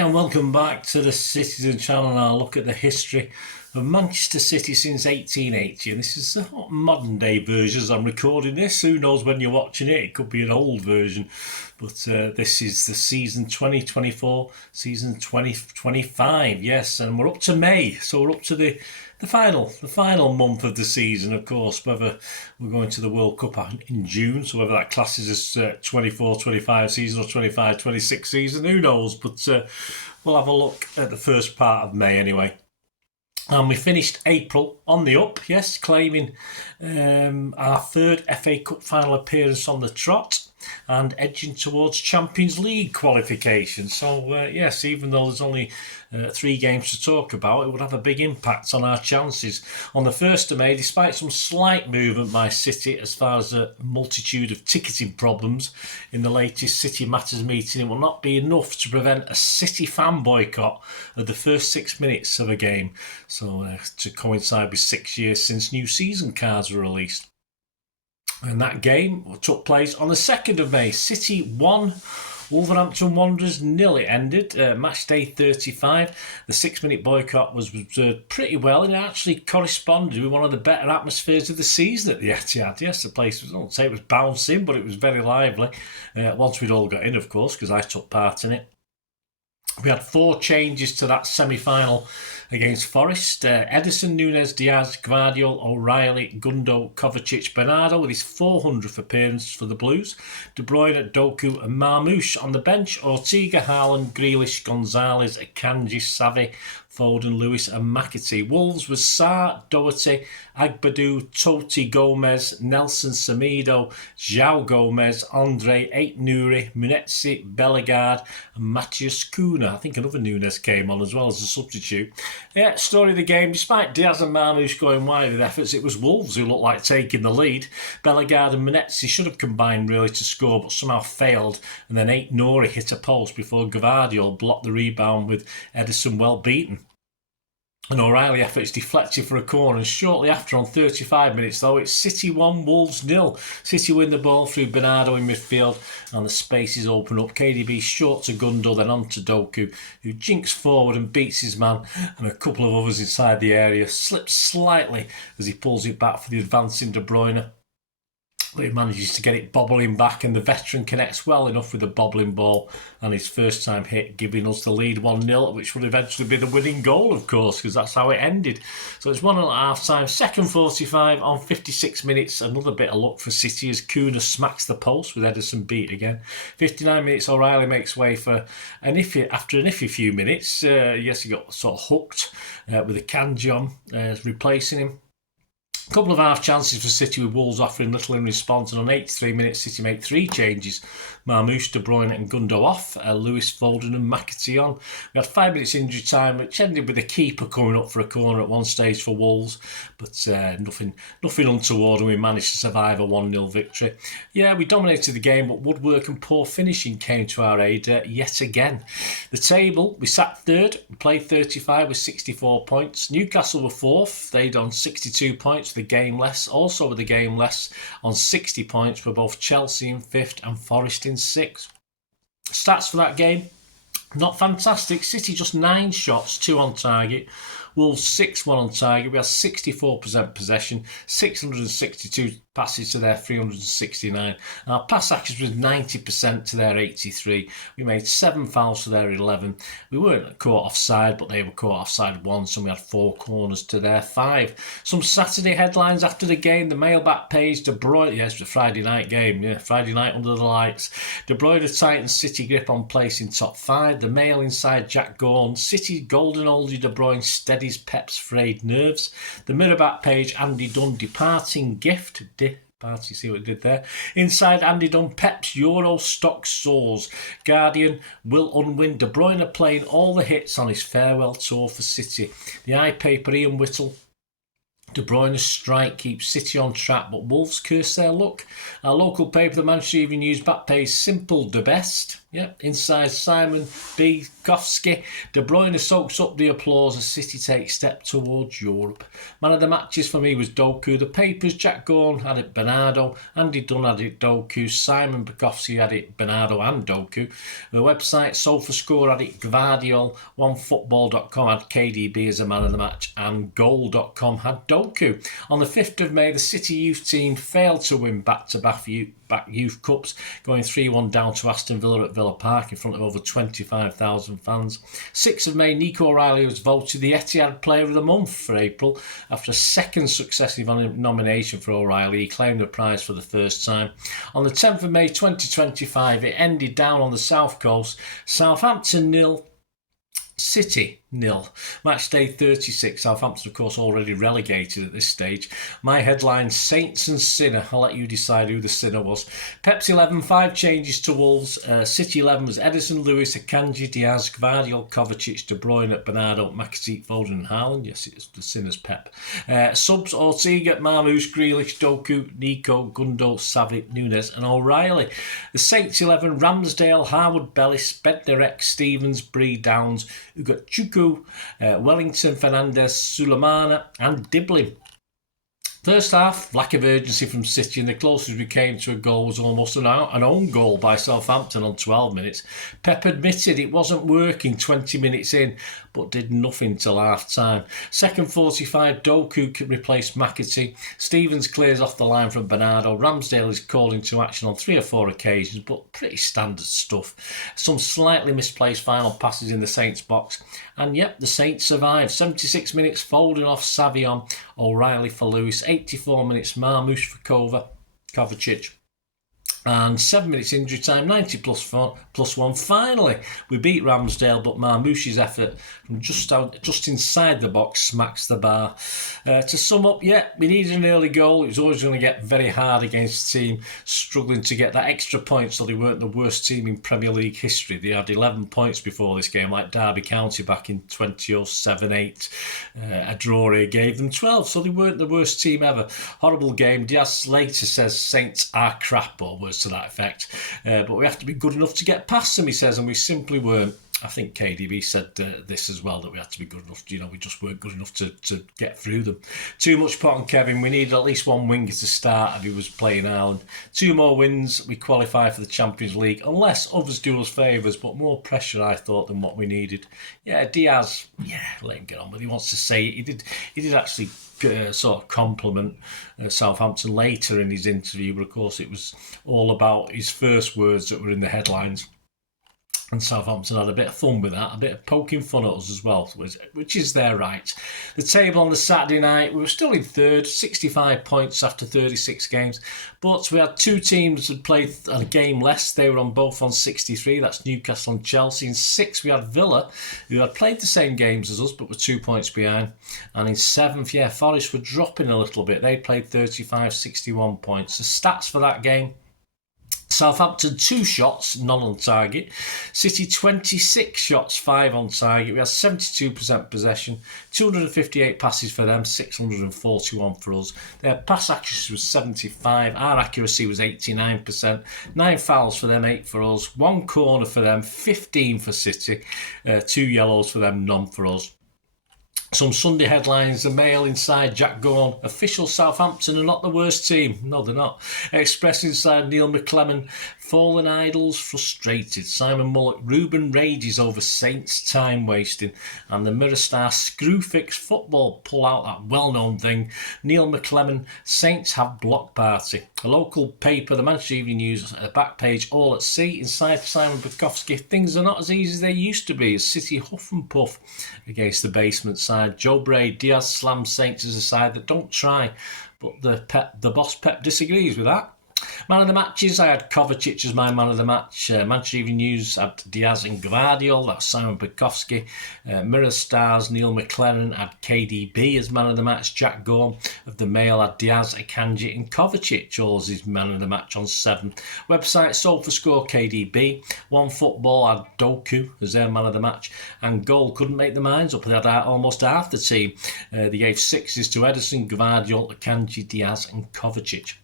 and welcome back to the Citizen channel. And I'll look at the history of Manchester City since 1880, and this is a modern day version as I'm recording this. Who knows when you're watching it, it could be an old version, but this is the season 2024, season 2025, yes, and we're up to May, so we're up to the final month of the season, of course. Whether we're going to the World Cup in June, so whether that classes as 24-25 season or 25-26 season, who knows, but we'll have a look at the first part of May anyway. And we finished April on the up, yes, claiming our third FA Cup final appearance on the trot and edging towards Champions League qualification. So, yes, even though there's only 3 games to talk about, it would have a big impact on our chances. On the 1st of May, despite some slight movement by City as far as a multitude of ticketing problems in the latest City Matters meeting, it will not be enough to prevent a City fan boycott of the first 6 minutes of a game. So, to coincide with 6 years since new season cards were released. And that game took place on the 2nd of May. City won, Wolverhampton Wanderers nil it ended. Match day 35. The 6-minute boycott was observed pretty well, and it actually corresponded with one of the better atmospheres of the season at the Etihad. Yes, the place was, I won't say it was bouncing, but it was very lively. Once we'd all got in, of course, because I took part in it. We had 4 changes to that semi-final against Forest. Ederson, Núñez, Diaz, Gvardiol, O'Reilly, Gundo, Kovacic, Bernardo with his 400th appearance for the Blues. De Bruyne, Doku and Marmoush on the bench. Ortega, Haaland, Grealish, Gonzalez, Akanji, Savi, Foden, Lewis and McAtee. Wolves was Sarr, Doherty, Agbadou, Totti, Gomez, Nelson Semedo, João Gomez, Andre, Ait-Nouri, Munetsi, Bellegarde and Matheus Cunha. I think another Núñez came on as well as a substitute. Yeah, story of the game. Despite Diaz and Marmoush going wide with efforts, it was Wolves who looked like taking the lead. Bellegarde and Munetsi should have combined really to score, but somehow failed. And then Ait-Nouri hit a post before Gvardiol blocked the rebound with Ederson well beaten. An O'Reilly effort's deflected for a corner, and shortly after, on 35 minutes though, it's City 1, Wolves 0. City win the ball through Bernardo in midfield, and the spaces open up. KDB short to Gundo, then on to Doku, who jinks forward and beats his man, and a couple of others inside the area. Slips slightly as he pulls it back for the advancing De Bruyne. But he manages to get it bobbling back, and the veteran connects well enough with the bobbling ball and his first time hit, giving us the lead 1-0, which would eventually be the winning goal, of course, because that's how it ended. So it's 1-0 at half time. Second 45 on 56 minutes. Another bit of luck for City as Cunha smacks the post with Ederson beat again. 59 minutes, O'Reilly makes way for after an iffy few minutes. Yes, he got sort of hooked with a Akanji on replacing him. A couple of half chances for City with Wolves offering little in response, and on 83 minutes City make 3 changes. Marmoush, De Bruyne and Gundo off, Lewis, Foden and McAtee on. We had 5 minutes injury time, which ended with the keeper coming up for a corner at one stage for Wolves, but nothing untoward, and we managed to survive a 1-0 victory. Yeah, we dominated the game, but woodwork and poor finishing came to our aid yet again. The table, we sat 3rd, we played 35 with 64 points. Newcastle were 4th, they'd on 62 points, the game less. Also with the game less on 60 points were both Chelsea in 5th and Forest in 6th. Stats for that game, not fantastic. City just 9 shots, 2 on target. Wolves 6-1 on target. We had 64% possession, 662 passes to their 369. Our pass accuracy was 90% to their 83. We made 7 fouls to their 11. We weren't caught offside, but they were caught offside once, and we had 4 corners to their 5. Some Saturday headlines after the game. The Mailback page, De Bruyne, yes, it was a Friday night game, yeah, Friday night under the lights. De Bruyne tightens City grip on place in top 5. The Mail inside Jack Gorn, City golden oldie De Bruyne steadies Pep's frayed nerves. The Mirrorback page, Andy Dunn departing gift. Party, see what it did there. Inside Andy Dunn, Pep's Euro stock soars. Guardian will unwin. De Bruyne playing all the hits on his farewell tour for City. The iPaper, Ian Whittle. De Bruyne's strike keeps City on track, but Wolves curse their luck. Our local paper, the Manchester Evening News, back page, simple de best. Yeah, inside Simon B. Bukowski. De Bruyne soaks up the applause as City take step towards Europe. Man of the matches for me was Doku. The papers, Jack Gorn had it Bernardo. Andy Dunn had it Doku. Simon Bukowski had it Bernardo and Doku. The website SofaScore had it Gvardiol. OneFootball.com had KDB as a man of the match. And Goal.com had Doku. On the 5th of May, the City youth team failed to win back-to-back youth cups, going 3-1 down to Aston Villa at Villa Park in front of over 25,000 fans. 6th of May, Nico O'Reilly was voted the Etihad Player of the Month for April. After a second successive nomination for O'Reilly, he claimed the prize for the first time. On the 10th of May 2025, it ended down on the south coast. Southampton 0, City 0. Match day 36. Southampton, of course, already relegated at this stage. My headline, Saints and Sinner. I'll let you decide who the sinner was. Pep's 11, 5 changes to Wolves. City 11 was Edison, Lewis, Akanji, Diaz, Gvardiol, Kovacic, De Bruyne, Bernardo, McAtee, Foden and Haaland. Yes, it's the sinner's Pep. Subs, Ortega, Marmoush, Grealish, Doku, Nico, Gundo, Savic, Nunes and O'Reilly. The Saints 11, Ramsdale, Harwood, Bellis, Bednarek, Stevens, Bree, Downs. We've got Chuku, Wellington, Fernandez, Sulemana and Diblin. First half, lack of urgency from City, and the closest we came to a goal was almost an own goal by Southampton on 12 minutes. Pep admitted it wasn't working 20 minutes in, but did nothing till half-time. Second 45, Doku replaced McAtee. Stevens clears off the line from Bernardo. Ramsdale is called into action on 3 or 4 occasions, but pretty standard stuff. Some slightly misplaced final passes in the Saints box. And yep, the Saints survived. 76 minutes, Foden off Savion, O'Reilly for Lewis. 84 minutes, Marmoush for Kovacic. And 7 minutes injury time, 90 plus 1. Finally, we beat Ramsdale, but Marmoush's effort from just inside the box smacks the bar. To sum up, yeah, we needed an early goal. It was always going to get very hard against a team struggling to get that extra point, so they weren't the worst team in Premier League history. They had 11 points before this game, like Derby County back in 2007-8. A draw here gave them 12, so they weren't the worst team ever. Horrible game. Diaz later says Saints are crap, or words to that effect. But we have to be good enough to get past them, he says, and we simply weren't. I think KDB said this as well, that we had to be good enough. We just weren't good enough to get through them. Too much pot on Kevin. We needed at least one winger to start if he was playing Ireland. 2 more wins, we qualify for the Champions League, unless others do us favours, but more pressure, I thought, than what we needed. Yeah, Diaz, let him get on with it. He wants to say it. He did actually sort of compliment Southampton later in his interview, but of course it was all about his first words that were in the headlines. And Southampton had a bit of fun with that, a bit of poking fun at us as well, which is their right. The table on the Saturday night, we were still in third, 65 points after 36 games. But we had 2 teams that played a game less. They were both on 63. That's Newcastle and Chelsea. In 6th, we had Villa, who had played the same games as us, but were 2 points behind. And in 7th, Forest were dropping a little bit. They played 35, 61 points. The stats for that game: Southampton 2 shots, none on target. City 26 shots, 5 on target. We had 72% possession, 258 passes for them, 641 for us. Their pass accuracy was 75. Our accuracy was 89%. 9 fouls for them, 8 for us. 1 corner for them, 15 for City. 2 yellows for them, none for us. Some Sunday headlines: the Mail inside Jack Gorn, official Southampton are not the worst team. No, they're not. Express inside Neil McClellan, fallen idols frustrated. Simon Mullock, Ruben rages over Saints time wasting. And the Mirror Star, Screwfix Football pull out that well-known thing. Neil McClellan, Saints have block party. A local paper, the Manchester Evening News, at the back page, all at sea. Inside Simon Bukowski, things are not as easy as they used to be as City huff and puff against the basement side. Joe Bray, Diaz slams Saints as a side that don't try, but the boss Pep disagrees with that. Man of the matches, I had Kovacic as my man of the match. Manchester Evening News had Diaz and Gvardiol, that's Simon Bukowski. Mirror Stars, Neil McLennan had KDB as man of the match. Jack Gorn of the Mail had Diaz, Akanji and Kovacic, all as his man of the match on 7. Website SofaScore, KDB. OneFootball had Doku as their man of the match. And Goal couldn't make the minds up. They had almost half the team. They gave 6s to Edison, Gvardiol, Akanji, Diaz and Kovacic.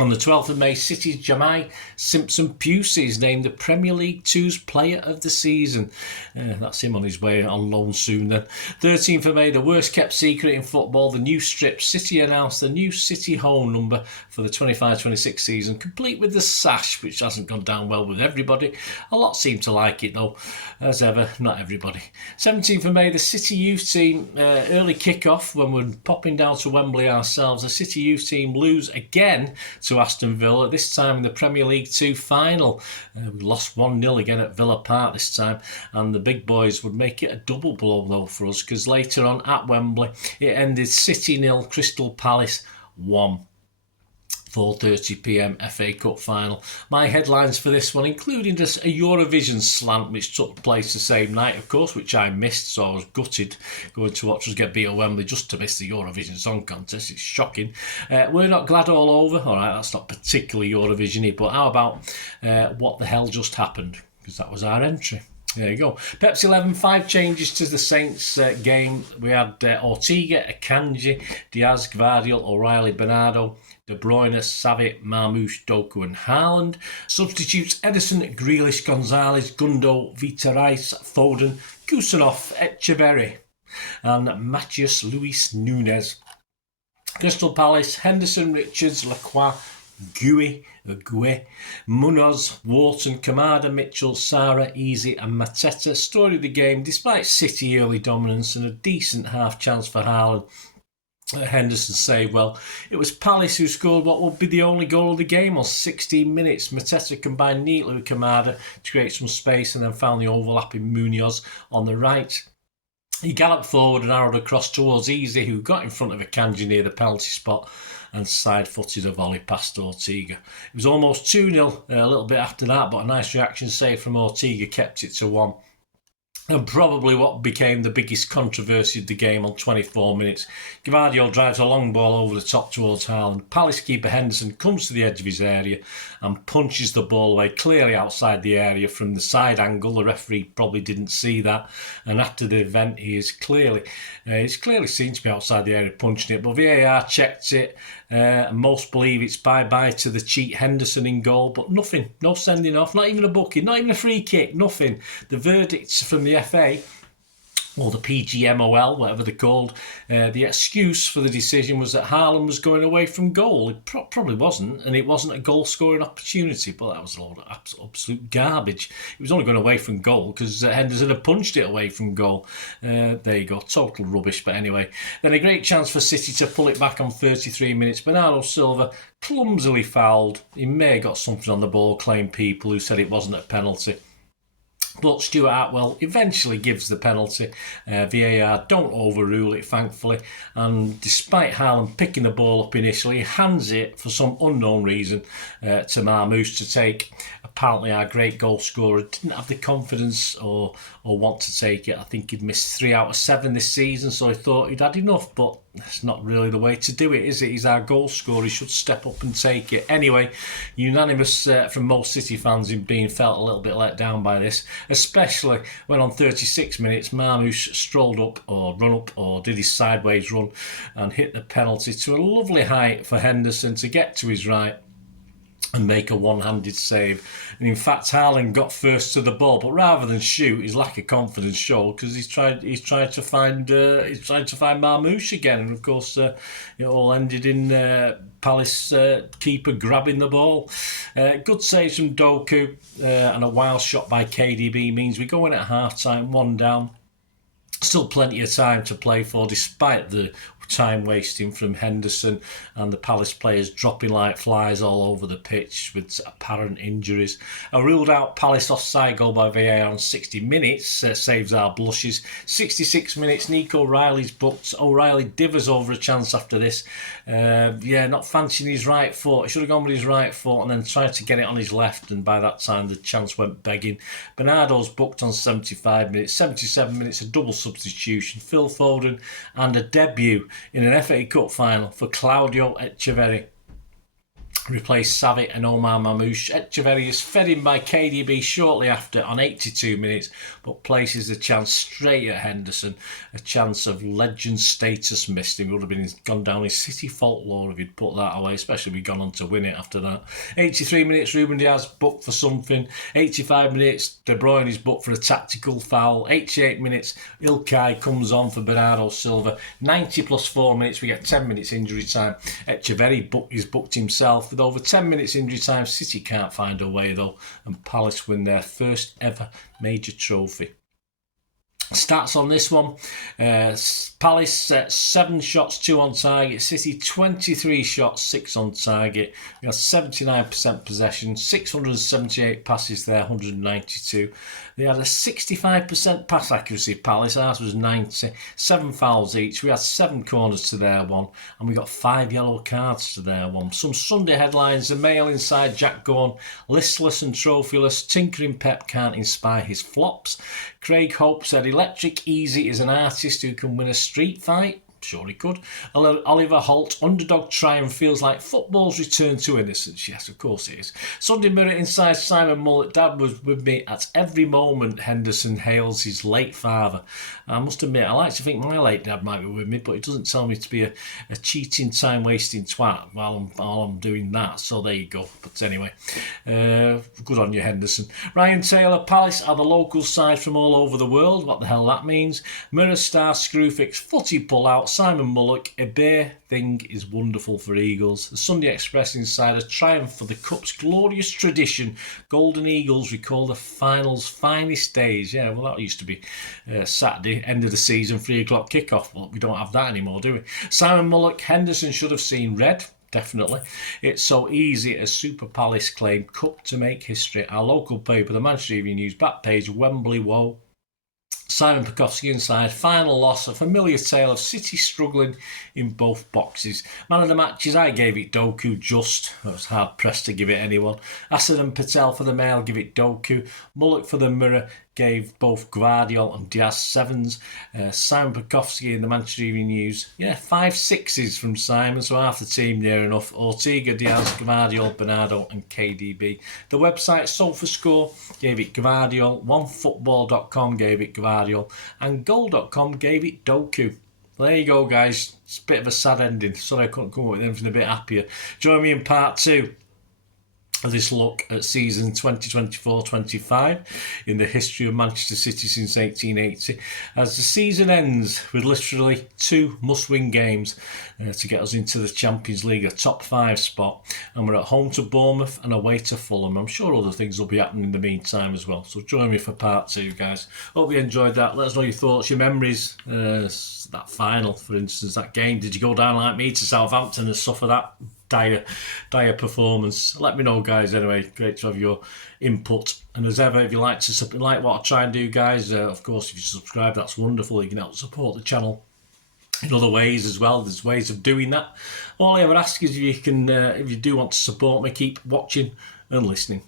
On the 12th of May, City's Jamai Simpson-Pusey is named the Premier League 2's Player of the Season. That's him on his way on loan soon then. 13th of May, the worst kept secret in football, the new strip. City announced the new City home number for the 25-26 season, complete with the sash, which hasn't gone down well with everybody. A lot seem to like it though. As ever, not everybody. 17th of May, the City youth team, early kick-off when we're popping down to Wembley ourselves. The City youth team lose again to Aston Villa, this time in the Premier League 2 final. We lost 1-0 again at Villa Park this time, and the big boys would make it a double blow though for us, because later on at Wembley it ended City 0, Crystal Palace 1. 4:30pm FA Cup final. My headlines for this one, including just a Eurovision slant which took place the same night, of course, which I missed, so I was gutted going to watch us get beat at Wembley just to miss the Eurovision Song Contest. It's shocking. We're not glad all over. All right, that's not particularly Eurovision-y, but how about what the hell just happened? Because that was our entry. There you go. Pepsi 11, 5 changes to the Saints game. We had Ortega, Akanji, Diaz, Gvardiol, O'Reilly, Bernardo, De Bruyne, Savic, Marmoush, Doku and Haaland. Substitutes Edison, Grealish, Gonzalez, Gundo, Vitarais, Foden, Kusanov, Echeverry and Matheus Luis Nunes. Crystal Palace, Henderson, Richards, Lacroix, Gué, Munoz, Wharton, Kamada, Mitchell, Sarah, Easy and Mateta. Story of the game, despite City early dominance and a decent half chance for Haaland, Henderson saved well. It was Palace who scored what would be the only goal of the game on 16 minutes. Mateta combined neatly with Kamada to create some space and then found the overlapping Munoz on the right. He galloped forward and arrowed across towards Easy, who got in front of Akanji near the penalty spot and side-footed a volley past Ortega. It was almost 2-0 a little bit after that, but a nice reaction save from Ortega kept it to 1. And probably what became the biggest controversy of the game on 24 minutes. Gvardiol drives a long ball over the top towards Haaland. Palace keeper Henderson comes to the edge of his area and punches the ball away clearly outside the area from the side angle. The referee probably didn't see that. And after the event, he's clearly seen to be outside the area punching it. But VAR checked it. Most believe it's bye-bye to the cheat Henderson in goal, but nothing. No sending off, not even a booking, not even a free kick, nothing. The verdicts from the FA, or the PGMOL, whatever they're called, the excuse for the decision was that Haaland was going away from goal. It probably wasn't, and it wasn't a goal-scoring opportunity, but that was a load of absolute garbage. It was only going away from goal because Henderson had punched it away from goal. There you go, total rubbish, but anyway. Then a great chance for City to pull it back on 33 minutes. Bernardo Silva clumsily fouled. He may have got something on the ball, claimed people who said it wasn't a penalty. But Stuart Atwell eventually gives the penalty. VAR don't overrule it, thankfully. And despite Haaland picking the ball up initially, he hands it for some unknown reason to Marmoush to take. Apparently our great goal scorer didn't have the confidence or want to take it. I think he'd missed 3 out of 7 this season, so he thought he'd had enough. But that's not really the way to do it, is it? He's our goal scorer. He should step up and take it. Anyway, unanimous from most City fans in being felt a little bit let down by this, especially when on 36 minutes Marmoush strolled up or run up or did his sideways run and hit the penalty to a lovely height for Henderson to get to his right and make a one-handed save. And in fact, Haaland got first to the ball, but rather than shoot, his lack of confidence showed because he's tried to find Marmoush again, and of course, it all ended in Palace keeper grabbing the ball. Good saves from Doku and a wild shot by KDB means we go in at half-time 1 down. Still plenty of time to play for, despite the time wasting from Henderson and the Palace players dropping like flies all over the pitch with apparent injuries. A ruled out Palace offside goal by VAR on 60 minutes saves our blushes. 66 minutes, Nico Riley's booked. O'Reilly divers over a chance after this. Not fancying his right foot. He should have gone with his right foot and then tried to get it on his left, and by that time the chance went begging. Bernardo's booked on 75 minutes. 77 minutes, a double substitution. Phil Foden and a debut in an FA Cup final for Claudio Echeverry. replaced Savic and Omar Mamouche. Etcheverry is fed in by KDB shortly after on 82 minutes, but places a chance straight at Henderson. A chance of legend status missed. It would have gone down in City folklore if he'd put that away, especially if he'd gone on to win it after that. 83 minutes, Ruben Diaz booked for something. 85 minutes, De Bruyne is booked for a tactical foul. 88 minutes, Ilkay comes on for Bernardo Silva. 90 plus 4 minutes, we get 10 minutes injury time. Etcheverry is booked himself. With over 10 minutes injury time, City can't find a way though, and Palace win their first ever major trophy. Stats on this one: Palace 7 shots, 2 on target. City 23 shots, 6 on target. We had 79% possession, 678 passes there, 192. They had a 65% pass accuracy, Palace. Ours was 90. 7 fouls each. We had 7 corners to their 1, and we got 5 yellow cards to their 1. Some Sunday headlines: the Mail inside Jack Gorn, listless and trophyless. Tinkering Pep can't inspire his flops. Craig Hope said Electric Easy is an artist who can win a street fight. Sure he could. Oliver Holt, underdog triumph feels like football's return to innocence. Yes, of course it is. Sunday Mirror inside Simon Mullet. Dad was with me at every moment. Henderson hails his late father. I must admit, I like to think my late dad might be with me, but it doesn't tell me to be a cheating, time-wasting twat while I'm doing that. So there you go. But anyway, good on you, Henderson. Ryan Taylor, Palace are the local side from all over the world. What the hell that means. Mirror star Screwfix, footy pull-out. Simon Mullock, a bear thing is wonderful for Eagles. The Sunday Express inside, a triumph for the Cup's glorious tradition. Golden Eagles recall the final's finest days. Yeah, well, that used to be Saturday, end of the season, 3 o'clock kickoff. Well, we don't have that anymore, do we? Simon Mullock, Henderson should have seen red. Definitely. It's so easy, as Super Palace claim, Cup to make history. Our local paper, the Manchester Evening News, back page, Wembley, woe. Simon Pekowski inside, final loss, a familiar tale of City struggling in both boxes. Man of the matches, I gave it Doku just. I was hard pressed to give it anyone. Asad and Patel for the Mail, give it Doku. Mullock for the Mirror gave both Gvardiol and Diaz 7s. Simon Pekowski in the Manchester Evening News, 5 6s from Simon, so half the team near enough. Ortega, Diaz, Gvardiol, Bernardo and KDB. The website SofaScore gave it Gvardiol, OneFootball.com gave it Gvardiol, and Goal.com gave it Doku. There you go, guys. It's a bit of a sad ending. Sorry I couldn't come up with anything a bit happier. Join me in part 2 of this look at season 2024-25 in the history of Manchester City since 1880, as the season ends with literally 2 must-win games to get us into the Champions League, a top 5 spot, and we're at home to Bournemouth and away to Fulham. I'm sure other things will be happening in the meantime as well, so join me for part 2, guys. Hope you enjoyed that. Let us know your thoughts, your memories, that final, for instance, that game. Did you go down like me to Southampton and suffer that dire performance? Let me know, guys. Anyway, great to have your input, and as ever, if you like what I try and do, guys, of course, if you subscribe, that's wonderful. You can help support the channel in other ways as well. There's ways of doing that. All I ever ask is if you do want to support me, keep watching and listening.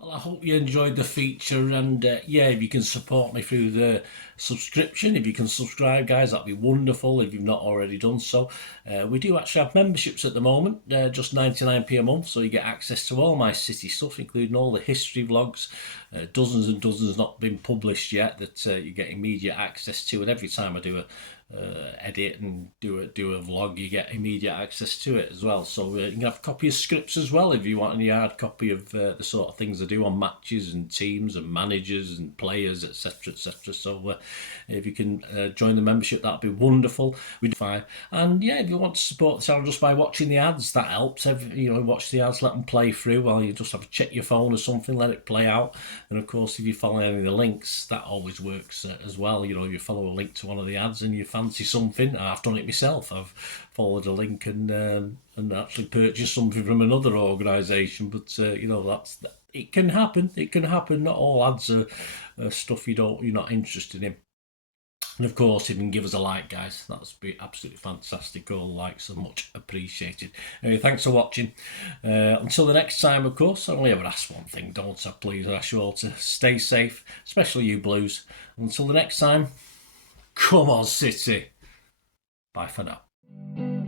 Well, I hope you enjoyed the feature, and if you can support me through the subscription, if you can subscribe, guys, that'd be wonderful if you've not already done so. We do actually have memberships at the moment, just 99p a month, so you get access to all my City stuff, including all the history vlogs, dozens and dozens not been published yet that you get immediate access to, and every time I do a edit and do a vlog, you get immediate access to it as well. So you can have a copy of scripts as well if you want any hard copy of the sort of things I do on matches and teams and managers and players, etc. So if you can join the membership, that'd be wonderful. We'd fine. And if you want to support the channel just by watching the ads, that helps. Watch the ads, let them play through while you just have to check your phone or something, let it play out. And of course, if you follow any of the links, that always works as well. You follow a link to one of the ads and you fancy something. I've done it myself. I've followed a link and actually purchased something from another organisation. But it can happen. It can happen. Not all ads are stuff you're not interested in. And of course, if you can give us a like, guys, that'd be absolutely fantastic. All likes are much appreciated. Anyway, thanks for watching. Until the next time, of course, I only ever ask one thing, don't I? Please, I ask you all to stay safe, especially you Blues. Until the next time, come on, City. Bye for now.